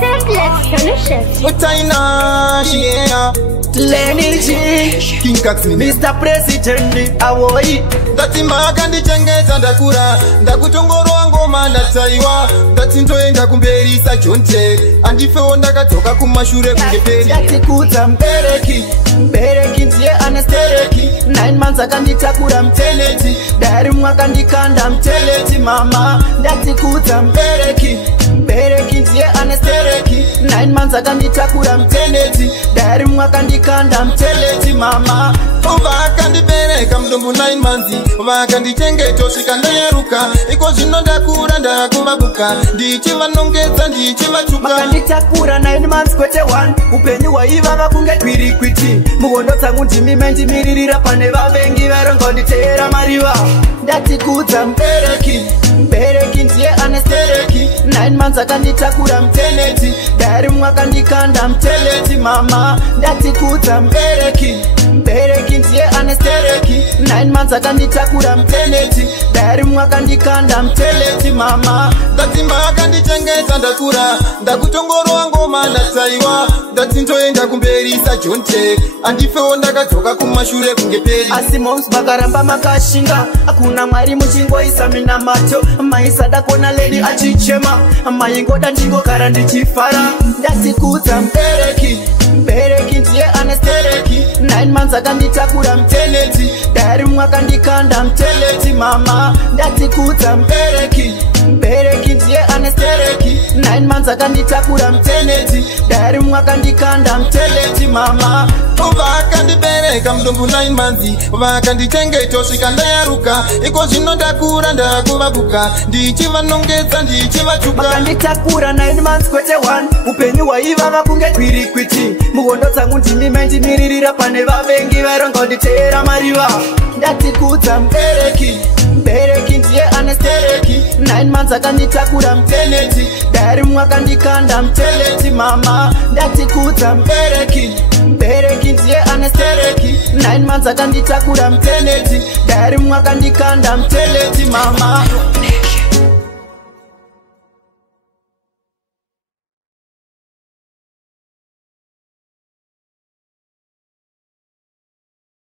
Simplex Solutions. Utaina, yeah. Lenny G, King Kaxmi, Mr. President, awoi. Dati maka ndichengeta ndakura, ndakutongorwa ngoma ndataiwa. Dati ndoenda kumberisa chonte, andifewo ndakatoka kumashure kungeperi. Dati kuta mbereki, mbereki ndiye anestereki. 9 months akanditakura mteneti, dari mwaka ndikanda mteleti mama. Dati kuta mbereki, mbereki ndiye anestereki. 9 months akanditakura mteneti, dari mwaka ndikanda mteleti mama. Vakandibereka mudumbu 9 months, vakandichengeta svika ndayeruka. Iko zvino ndakura ndakuvabuka, ndichivanongedza ndichivachuka. Vakanditakura 9 months kwete 1, upenyu hwaivava kunge kwirikwiti. Muhondo dzangu ndimime ndimiririra pane vavengi varongonditeera mariva. Ndatikudza mbereki, mbereki ndiye anestereki. 9 months akanditakura mteneti, dari mwaka ndikanda mteleti mama. Ndatikudza mbereki, mbereki ndiye anestereki. 9 months akanditakura mteneti, dari mwaka ndikanda mteleti mama. Dati makandichengeta ndakura, ndakutongorwa ngoma ndataiwa. Dati ndoenda kumberisa chonte, andifewo ndakadzoka kumashure kungeperi. Asi moms makaramba makashinga, hakuna mwari muchingoisa mina macho. Maisada kona lady achichema, maingoda ndingogara ndichifara. Ndatikudza mbereki, mbereki ndiye anestereki. 9 months akanditakura mteneti, dari mwaka ndikanda mteleti mama. Ndatikudza mbereki, mbereki ndiye anestereki. 9 months akanditakura mteneti, dari mwaka ndikanda mteleti mama. Vakandibereka mudumbu 9 months, vakandichengeta svika ndayaruka. Iko zvino ndakura ndakuvabuka, ndichivanongedza ndichivachuka. Vakanditakura 9 months kwete 1, upenyu hwaivava kunge kwirikwiti. Muhondo dzangu ndimime ndimiririra pane vavengi varongonditeera mariva. Ndatikudza mbereki, mbereki ndiye anestereki. 9 months akanditakura mteneti, dari mwaka ndikanda mteleti mama. Ndatikudza mbereki, mbereki ndiye anestereki. 9 months akanditakura mteneti, dari mwaka ndikanda mteleti mama.